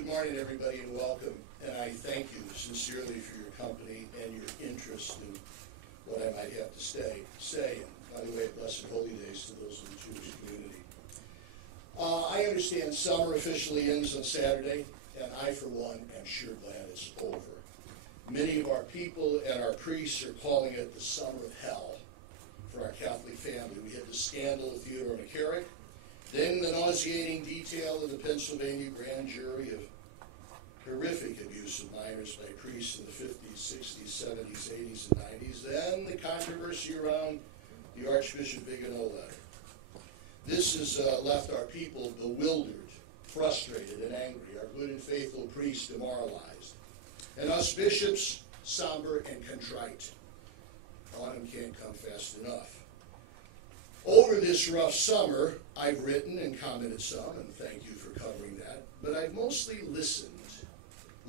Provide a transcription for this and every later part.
Good morning, everybody, and welcome. And I thank you sincerely for your company and your interest in what I might have to say. And by the way, blessed holy days to those in the Jewish community. I understand summer officially ends on Saturday, and I, for one, am sure glad it's over. Many of our people and our priests are calling it the summer of hell for our Catholic family. We had the scandal of Theodore McCarrick, then the nauseating detail of the Pennsylvania grand jury of horrific abuse of minors by priests in the 50s, 60s, 70s, 80s, and 90s. Then the controversy around the Archbishop Vigano letter. This has left our people bewildered, frustrated, and angry, our good and faithful priests demoralized, and us bishops somber and contrite. Autumn can't come fast enough. Over this rough summer, I've written and commented some, and thank you for covering that, but I've mostly listened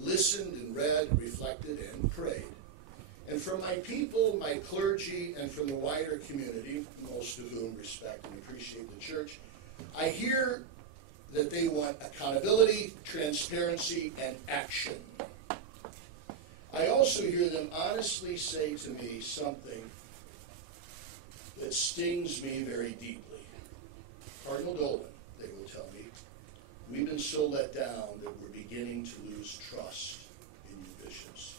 and read, reflected, and prayed. And from my people, my clergy, and from the wider community, most of whom respect and appreciate the church, I hear that they want accountability, transparency, and action. I also hear them honestly say to me something that stings me very deeply. Cardinal Dolan, they will tell me, we've been so let down that we're beginning to lose trust in you bishops.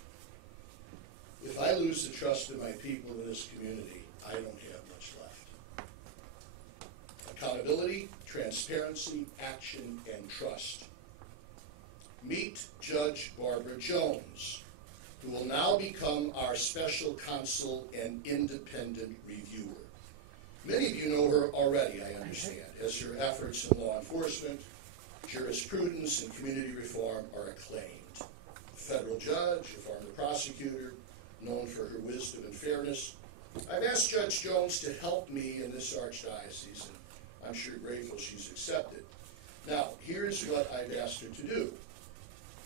If I lose the trust of my people in this community, I don't have much left. Accountability, transparency, action, and trust. Meet Judge Barbara Jones, who will now become our special counsel and independent reviewer. Many of you know her already, I understand, as her efforts in law enforcement, jurisprudence, and community reform are acclaimed. A federal judge, a former prosecutor, known for her wisdom and fairness. I've asked Judge Jones to help me in this archdiocese, and I'm sure grateful she's accepted. Now, here's what I've asked her to do.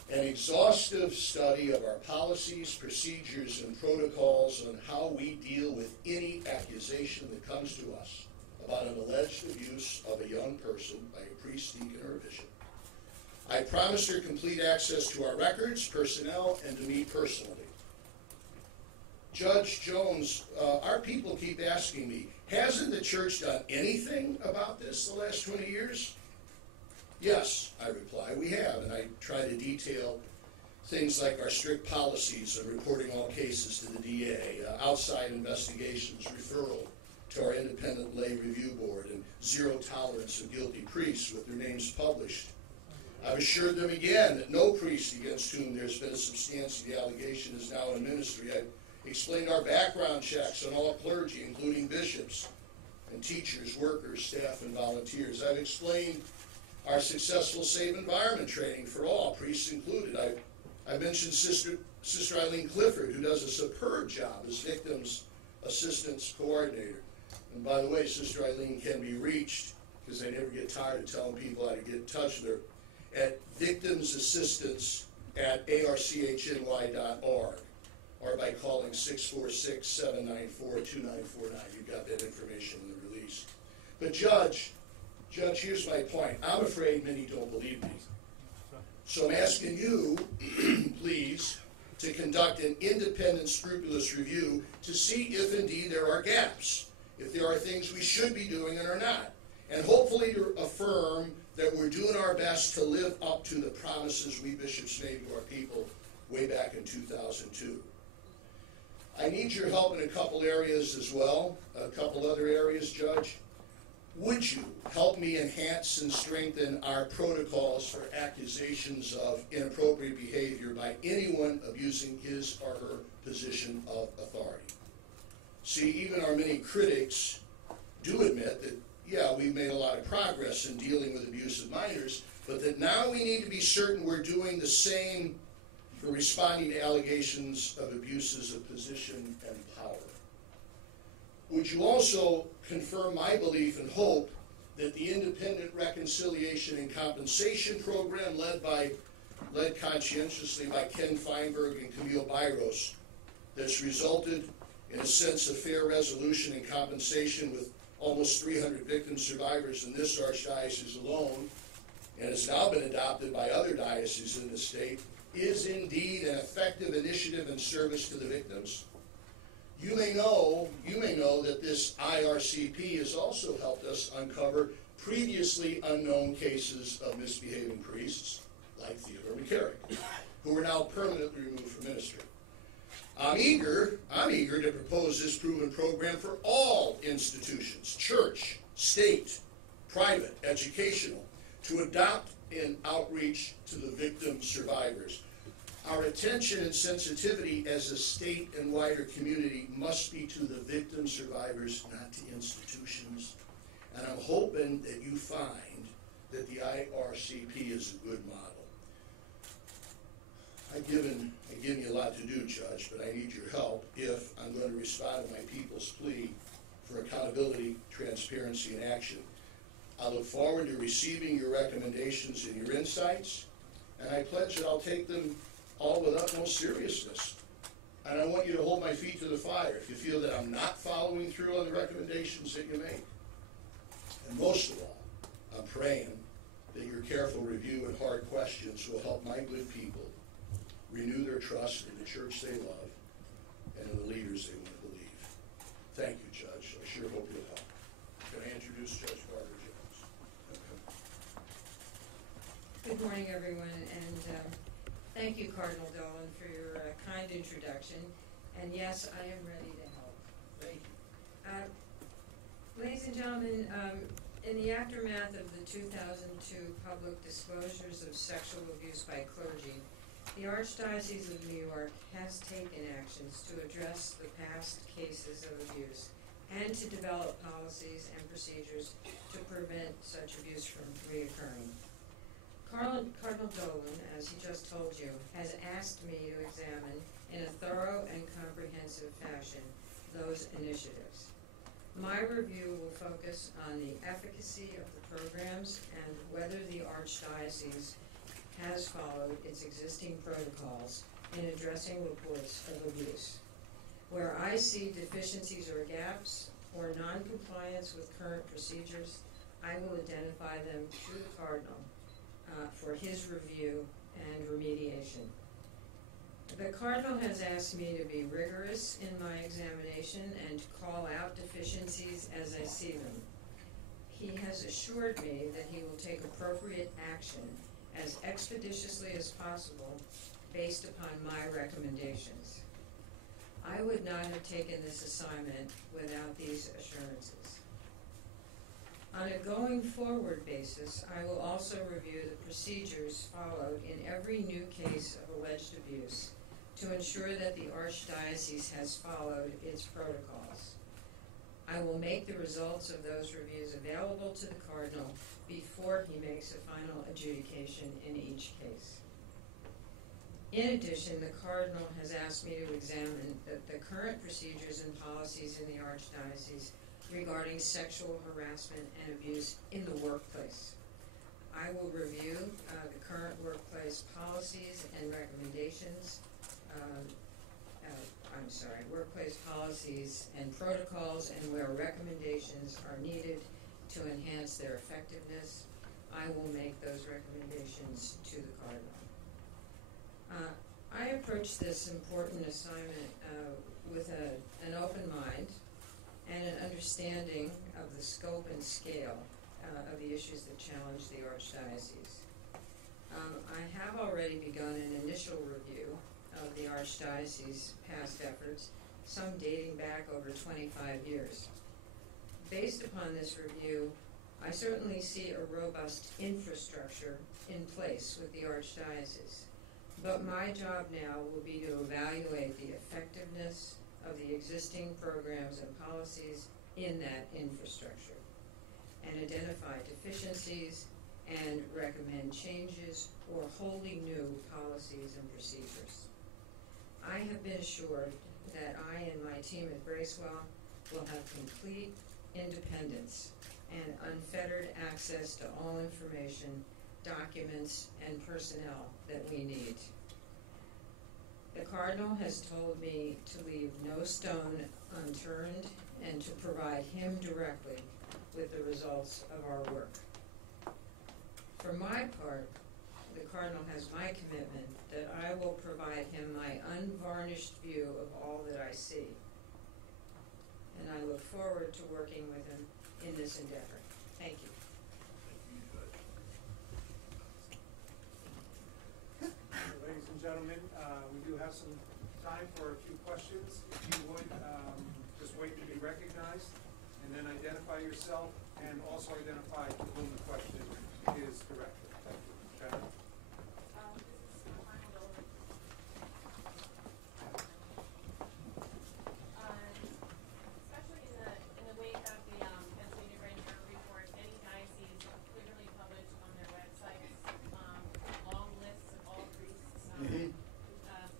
An exhaustive study of our policies, procedures, and protocols on how we deal with any accusation that comes to us about an alleged abuse of a young person by a priest, deacon, or a bishop. I promised her complete access to our records, personnel, and to me personally. Judge Jones, our people keep asking me, hasn't the church done anything about this the last 20 years? Yes, I reply, we have, and I try to detail things like our strict policies on reporting all cases to the DA, outside investigations, referral to our independent lay review board, and zero tolerance of guilty priests with their names published. I've assured them again that no priest against whom there's been a substantial allegation is now in ministry. I've explained our background checks on all clergy, including bishops and teachers, workers, staff, and volunteers. I've explained our successful Safe Environment training for all, priests included. I mentioned Sister Eileen Clifford, who does a superb job as Victims Assistance Coordinator. And by the way, Sister Eileen can be reached, because I never get tired of telling people how to get in touch with her, at victimsassistance@archny.org, or by calling 646-794-2949. You've got that information in the release. But Judge, here's my point. I'm afraid many don't believe me. So I'm asking you, please, to conduct an independent, scrupulous review to see if indeed there are gaps, if there are things we should be doing and are not, and hopefully to affirm that we're doing our best to live up to the promises we bishops made to our people way back in 2002. I need your help in a couple areas as well, a couple other areas, Judge. Would you help me enhance and strengthen our protocols for accusations of inappropriate behavior by anyone abusing his or her position of authority? See, even our many critics do admit that, yeah, we've made a lot of progress in dealing with abuse of minors, but that now we need to be certain we're doing the same for responding to allegations of abuses of position and power. Would you also confirm my belief and hope that the independent reconciliation and compensation program led conscientiously by Ken Feinberg and Camille Byros, that's resulted in a sense of fair resolution and compensation with almost 300 victim survivors in this archdiocese alone, and has now been adopted by other dioceses in the state, is indeed an effective initiative in service to the victims. You may know that this IRCP has also helped us uncover previously unknown cases of misbehaving priests, like Theodore McCarrick, who are now permanently removed from ministry. I'm eager to propose this proven program for all institutions, church, state, private, educational, to adopt an outreach to the victim survivors. Our attention and sensitivity as a state and wider community must be to the victim survivors, not to institutions. And I'm hoping that you find that the IRCP is a good model. I've given you a lot to do, Judge, but I need your help if I'm going to respond to my people's plea for accountability, transparency, and action. I look forward to receiving your recommendations and your insights, and I pledge that I'll take them all with utmost seriousness. And I want you to hold my feet to the fire if you feel that I'm not following through on the recommendations that you make. And most of all, I'm praying that your careful review and hard questions will help my good people renew their trust in the church they love and in the leaders they want to believe. Thank you, Judge. I sure hope you'll help. Can I introduce Judge Carter Jones? Good morning, everyone, and thank you, Cardinal Dolan, for your kind introduction. And yes, I am ready to help. Thank you. Ladies and gentlemen, in the aftermath of the 2002 public disclosures of sexual abuse by clergy, the Archdiocese of New York has taken actions to address the past cases of abuse and to develop policies and procedures to prevent such abuse from reoccurring. Cardinal Dolan, as he just told you, has asked me to examine in a thorough and comprehensive fashion those initiatives. My review will focus on the efficacy of the programs and whether the Archdiocese has followed its existing protocols in addressing reports of abuse. Where I see deficiencies or gaps or non-compliance with current procedures, I will identify them to the Cardinal for his review and remediation. The Cardinal has asked me to be rigorous in my examination and to call out deficiencies as I see them. He has assured me that he will take appropriate action as expeditiously as possible based upon my recommendations. I would not have taken this assignment without these assurances. On a going forward basis, I will also review the procedures followed in every new case of alleged abuse to ensure that the Archdiocese has followed its protocols. I will make the results of those reviews available to the Cardinal before he makes a final adjudication in each case. In addition, the Cardinal has asked me to examine the current procedures and policies in the Archdiocese regarding sexual harassment and abuse in the workplace. I will review the current workplace policies and recommendations, workplace policies and protocols, and where recommendations are needed to enhance their effectiveness, I will make those recommendations to the Cardinal. I approach this important assignment with an open mind and an understanding of the scope and scale of the issues that challenge the Archdiocese. I have already begun an initial review of the Archdiocese's past efforts, some dating back over 25 years. Based upon this review, I certainly see a robust infrastructure in place with the Archdiocese, but my job now will be to evaluate the effectiveness of the existing programs and policies in that infrastructure and identify deficiencies and recommend changes or wholly new policies and procedures. I have been assured that I and my team at Bracewell will have complete independence and unfettered access to all information, documents, and personnel that we need. The Cardinal has told me to leave no stone unturned and to provide him directly with the results of our work. For my part, the Cardinal has my commitment that I will provide him my unvarnished view of all that I see. And I look forward to working with him in this endeavor. Thank you. Ladies and gentlemen, we do have some time for a few questions. If you would, just wait to be recognized, and then identify yourself, and also identify to whom the question is directed. Thank you. Shannon? This is Cardinal Dolan. Especially in the wake of the Pennsylvania Grand Jury report, many dioceses clearly publish on their websites long lists of all priests,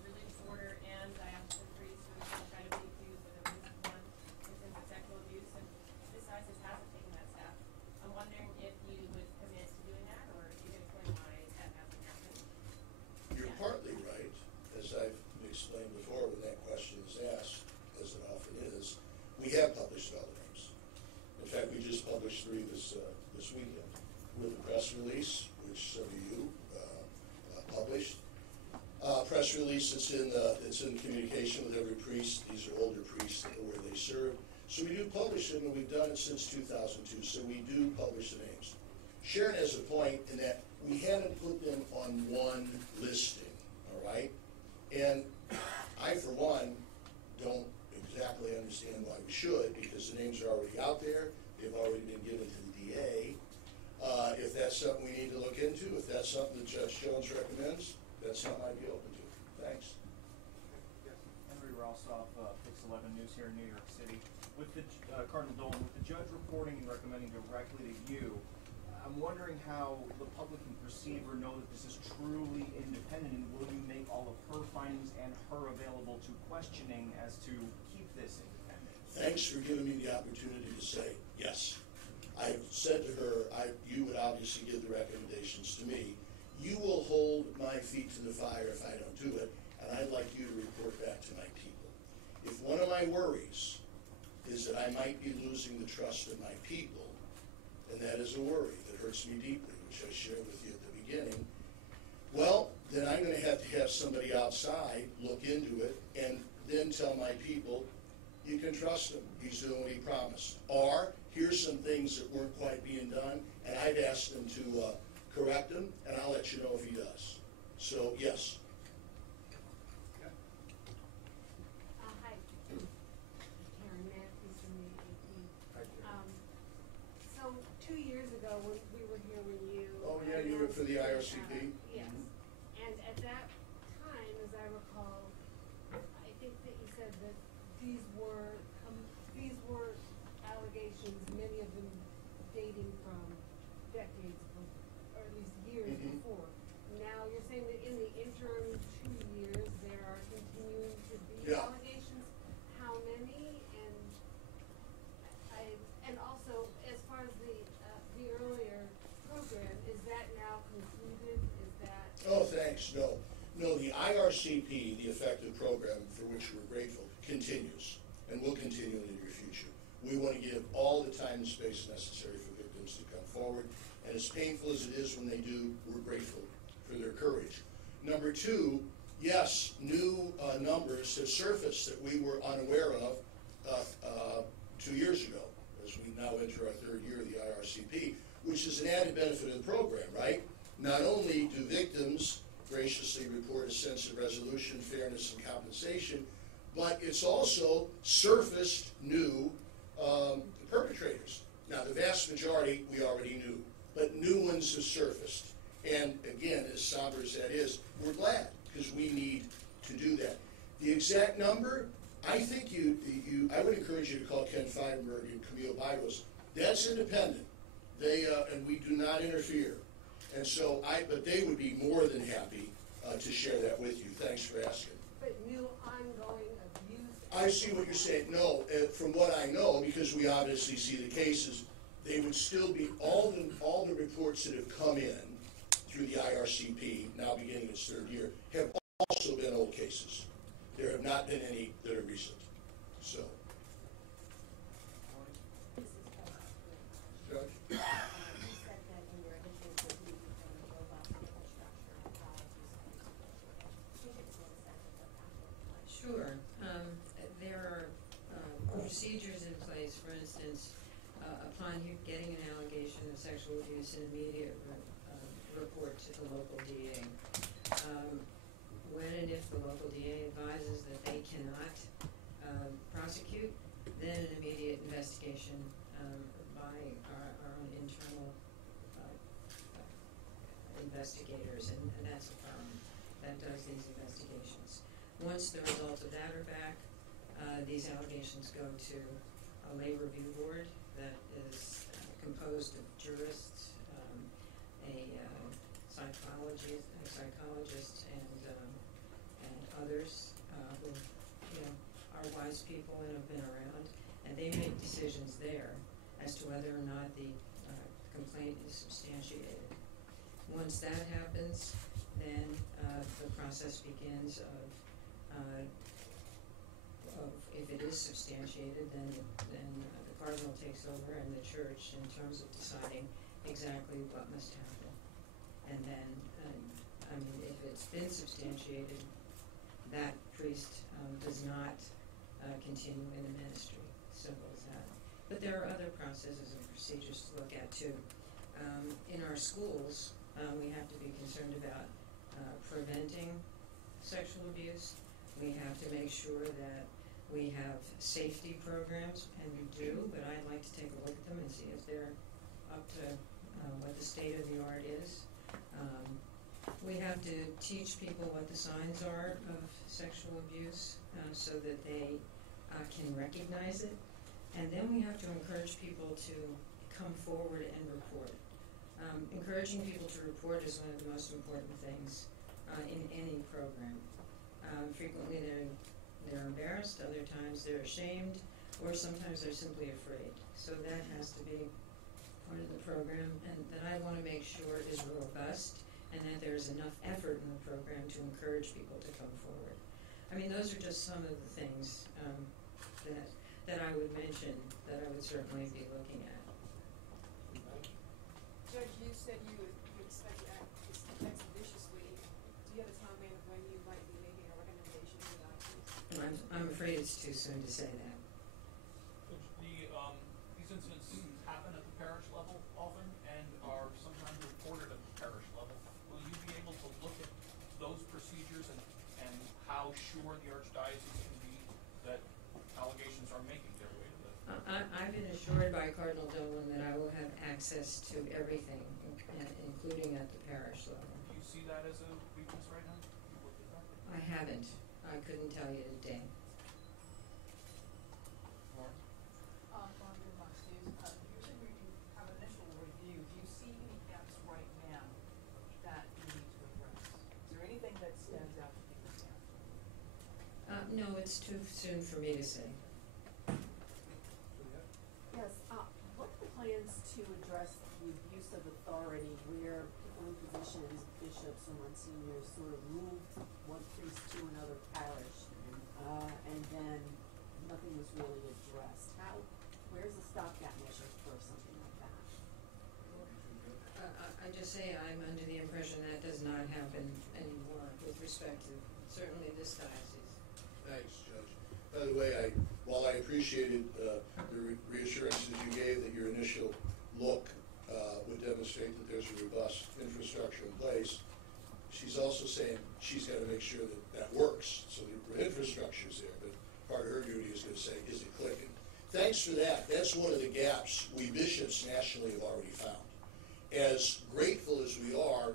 religious order and diocesan priests who try to be accused of at least one instance of sexual abuse, and this diocese hasn't taken that step. I'm wondering if you would commit to doing that, or if you could explain why that hasn't happened. You're partly right, as I've explained before when that question is asked, as it often is. We have published all the names. In fact, we just published 3 this weekend with a press release, which some of you published. Press release that's in communication with every priest. These are older priests where they serve. So we do publish them, and we've done it since 2002. So we do publish the names. Sharon has a point in that we haven't put them on one listing, all right? And I, for one, don't exactly understand why we should, because the names are already out there. They've already been given to the DA. If that's something we need to look into, if that's something that Judge Jones recommends, that's something I'd be open to. Thanks. Henry Rossoff, Pix 11 News here in New York City. With the Cardinal Dolan, with the judge reporting and recommending directly to you, I'm wondering how the public can perceive or know that this is truly independent, and will you make all of her findings and her available to questioning as to keep this independent? Thanks for giving me the opportunity to say yes. I've said to her, you would obviously give the recommendations to me. You will hold my feet to the fire if I don't do it, and I'd like you to report back to my people. If one of my worries is that I might be losing the trust of my people, and that is a worry that hurts me deeply, which I shared with you at the beginning, well, then I'm going to have somebody outside look into it and then tell my people, you can trust him. He's doing what he promised. Or, here's some things that weren't quite being done, and I'd ask them to correct them, and I'll let you know if he does. So, yes. Hi. Karen Matthews from the AP. So 2 years ago, when we were here when you... Oh, yeah, you were for the IRCP? Yes. And at that time, as I recall, I think that you said that these were allegations, many of them dating from decades, or at least years before. Now, you're saying that in the interim 2 years, there are continuing to be allegations. How many? And also, as far as the earlier program, is that now concluded? Is that? Oh, thanks. No, the IRCP, the effective program for which we're grateful, continues and will continue in the near future. We want to give all the time and space necessary for victims to come forward, and as painful as it is when they do, we're grateful for their courage. Number 2, yes, new numbers have surfaced that we were unaware of 2 years ago, as we now enter our 3rd year of the IRCP, which is an added benefit of the program, right? Not only do victims graciously report a sense of resolution, fairness, and compensation, but it's also surfaced new perpetrators. Now, the vast majority we already knew, but new ones have surfaced. And again, as somber as that is, we're glad, because we need to do that. The exact number, I think I would encourage you to call Ken Feidenberg and Camille Bygos. That's independent. They and we do not interfere. And so but they would be more than happy to share that with you. Thanks for asking. But new ongoing abuse? I see what you're saying. No, from what I know, because we obviously see the cases, they would still be, all the reports that have come in through the IRCP, now beginning its 3rd year, have also been old cases. There have not been any that are recent. So. This is Judge? you said that in your initial review sexual abuse, an immediate report to the local DA. When and if the local DA advises that they cannot prosecute, then an immediate investigation by our own internal investigators, and that's a firm that does these investigations. Once the results of that are back, these allegations go to a lay review board that is composed of jurists, a psychologist, and others who, are wise people and have been around, and they make decisions there as to whether or not the complaint is substantiated. Once that happens, then the process begins of if it is substantiated, then the Cardinal takes over and the Church in terms of deciding exactly what must happen. And then, if it's been substantiated, that priest does not continue in the ministry. Simple as that. But there are other processes and procedures to look at too. In our schools, we have to be concerned about preventing sexual abuse. We have to make sure that we have safety programs, and we do, but I'd like to take a look at them and see if they're up to what the state of the art is. We have to teach people what the signs are of sexual abuse so that they can recognize it. And then we have to encourage people to come forward and report. Encouraging people to report is one of the most important things in any program. Frequently they're embarrassed, other times they're ashamed, or sometimes they're simply afraid. So that has to be part of the program, and that I want to make sure is robust, and that there's enough effort in the program to encourage people to come forward. Those are just some of the things that I would mention that I would certainly be looking at. Judge, you said you expect to act expeditiously. Do you have a timeline of when you might be making a recommendation to the doctors? I'm afraid it's too soon to say that. These incidents happen at the parish level often and are sometimes reported at the parish level. Will you be able to look at those procedures and how sure the archdiocese can be that allegations are making their way to the... I've been assured by Cardinal Dolan that I will have access to everything, including at the parish level. Do you see that as a weakness right now? You looked at that? I haven't. I couldn't tell you today. Lauren? On your box, you said you have initial review. Do you see any gaps right now that you need to address? Is there anything that stands out to you right now? No, it's too soon for me to say. Yes, what are the plans to address the abuse of authority where people in positions, bishops or monsignors sort of move one priest to another parish, and then nothing was really addressed? Where's the stopgap measure for something like that? I just say I'm under the impression that does not happen anymore with respect to certainly this diocese. Thanks, Judge. By the way, while I appreciated the reassurances you gave that your initial look would demonstrate that there's a robust infrastructure in place, she's also saying she's got to make sure that works. So the infrastructure's there, but part of her duty is going to say, is it clicking? Thanks for that. That's one of the gaps we bishops nationally have already found. As grateful as we are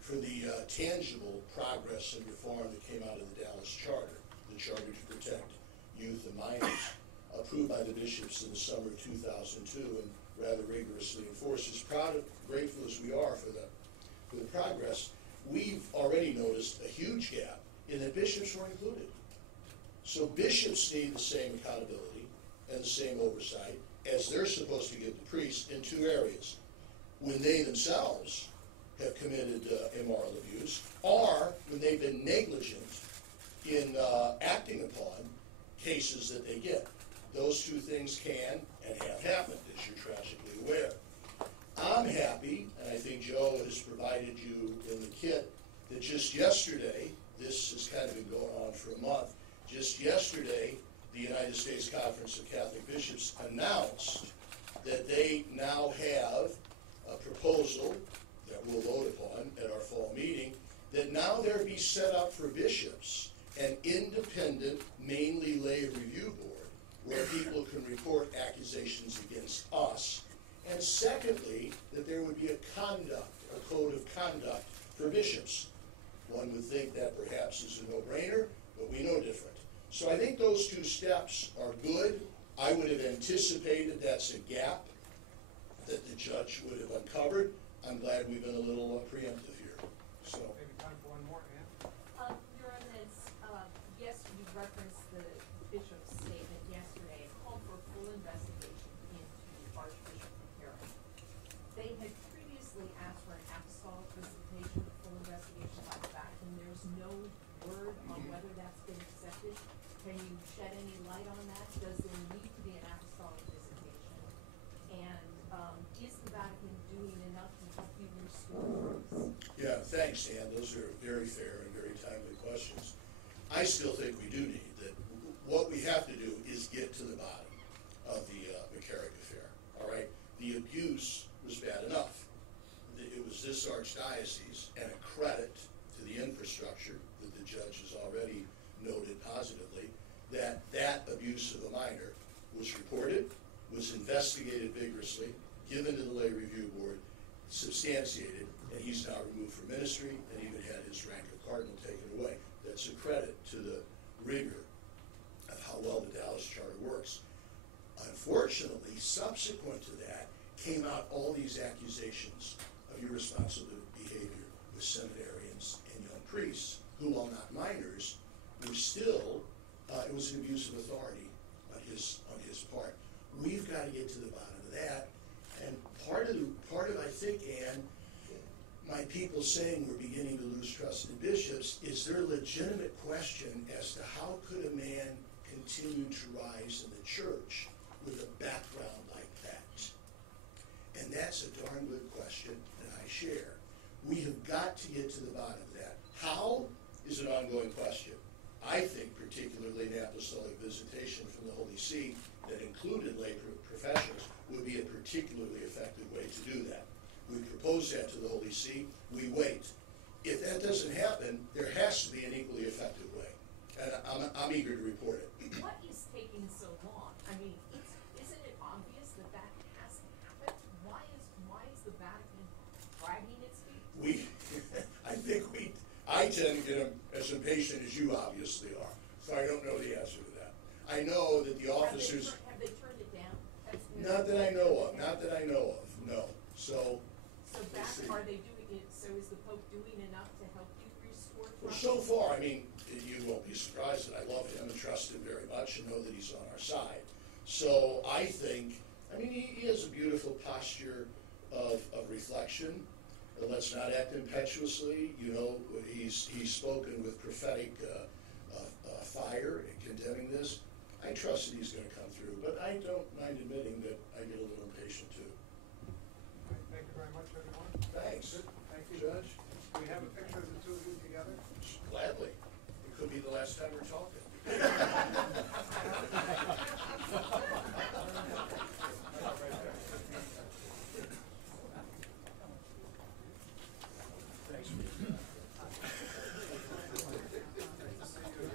for the tangible progress and reform that came out of the Dallas Charter, the Charter to Protect Youth and Minors, approved by the bishops in the summer of 2002 and rather rigorously enforced. As proud and grateful as we are for the progress, we've already noticed a huge gap in that bishops weren't included. So bishops need the same accountability and the same oversight as they're supposed to give the priests in two areas. When they themselves have committed immoral abuse, or when they've been negligent in acting upon cases that they get. Those two things can and have happened, as you're tragically aware. I'm happy, and I think Joe has provided you in the kit, that just yesterday, this has kind of been going on for a month, just yesterday, the United States Conference of Catholic Bishops announced that they now have that now there be set up for bishops an independent, mainly lay review board where people can report accusations against us. And secondly, that there would be a code of conduct for bishops. One would think that perhaps is a no-brainer, but we know different. So I think those two steps are good. I would have anticipated that's a gap that the judge would have uncovered. I'm glad we've been a little preemptive here. So. Maybe time for one more, Ann? Your Eminence, yes, you referenced the bishop's statement yesterday, called for a full investigation into Archbishop Harris. They had previously asked for an apostolic visitation, a full investigation by the fact, and there's no word on whether that's been accepted. Can you shed any light on that? Does there need to be an apostolic visitation? And is the Vatican doing enough to help you restore peace? Yeah, thanks, Ann. Those are very fair and very timely questions. I still think we do need that. What we have to do is get to the bottom of the McCarrick affair. All right, the abuse was bad enough. It was this archdiocese, and a credit to the infrastructure that the judge has already noted positively, that abuse of a minor was reported, was investigated vigorously, given to the lay review board, substantiated, and he's now removed from ministry and even had his rank of cardinal taken away. That's a credit to the rigor of how well the Dallas Charter works. Unfortunately, subsequent to that, came out all these accusations of irresponsible behavior with seminarians and young priests, who, while not minors, were still, it was an abuse of authority on his part. We've got to get to the bottom of that. And part of I think, Ann, my people saying we're beginning to lose trust in bishops is their legitimate question as to how could a man continue to rise in the church with a background like that? And that's a darn good question that I share. We have got to get to the bottom of that. How is an ongoing question. I think particularly an apostolic visitation from the Holy See that included lay professionals would be a particularly effective way to do that. We propose that to the Holy See. We wait. If that doesn't happen, there has to be an equally effective way. And I'm eager to report it. What is taking so long? I mean, isn't it obvious that that hasn't happened? Why is the Vatican dragging its feet? I tend to get as impatient as you obviously are, so I don't know the answer to that. I know that the officers. Have they turned it down? Not that I know of, no. So are they doing it, so is the Pope doing enough to help you restore trust? Well, so far, I mean, you won't be surprised that I love him and trust him very much and know that he's on our side. So I think, he has a beautiful posture of reflection. Let's not act impetuously. He's spoken with prophetic fire in condemning this. I trust that he's going to come through, but I don't mind admitting that I get a little impatient too. All right, thank you very much, everyone. Thanks. Thank you. Judge. We have a picture of the two of you together. Gladly. It could be the last time we're talking. Thanks.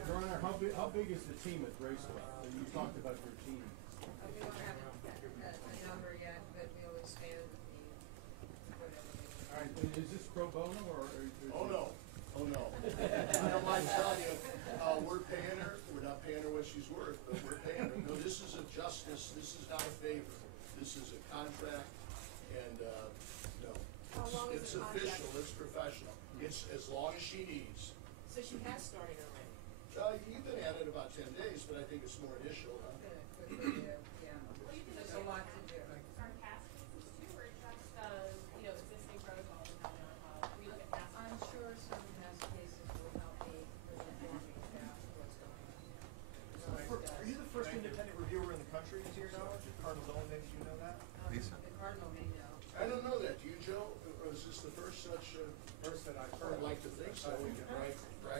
Your Honor, how big is the team at Graceway? You talked about your team. We don't have a number yet, but we'll expand whatever. All right, is this pro bono or? Oh no. I don't mind telling you, we're paying her. We're not paying her what she's worth, but we're paying her. No, this is a justice. This is not a favor. This is a contract, and no, How long is it's the contract? official. It's professional. It's as long as she needs. So she has started already? You've been at it about 10 days, but I think it's more initial. Huh? Yeah, Well, you can there's look a lot at to do. our past cases too, or just, existing protocols and how we look at past. I'm sure some past cases will help me with informing about what's going on. Are you the first independent reviewer in the country, to your knowledge? Cardinal Dolan, maybe you know that? The Cardinal may know. I don't know that. Do you, Joe? Or is this the first such? First that I've I'd heard. like to think so. We can brag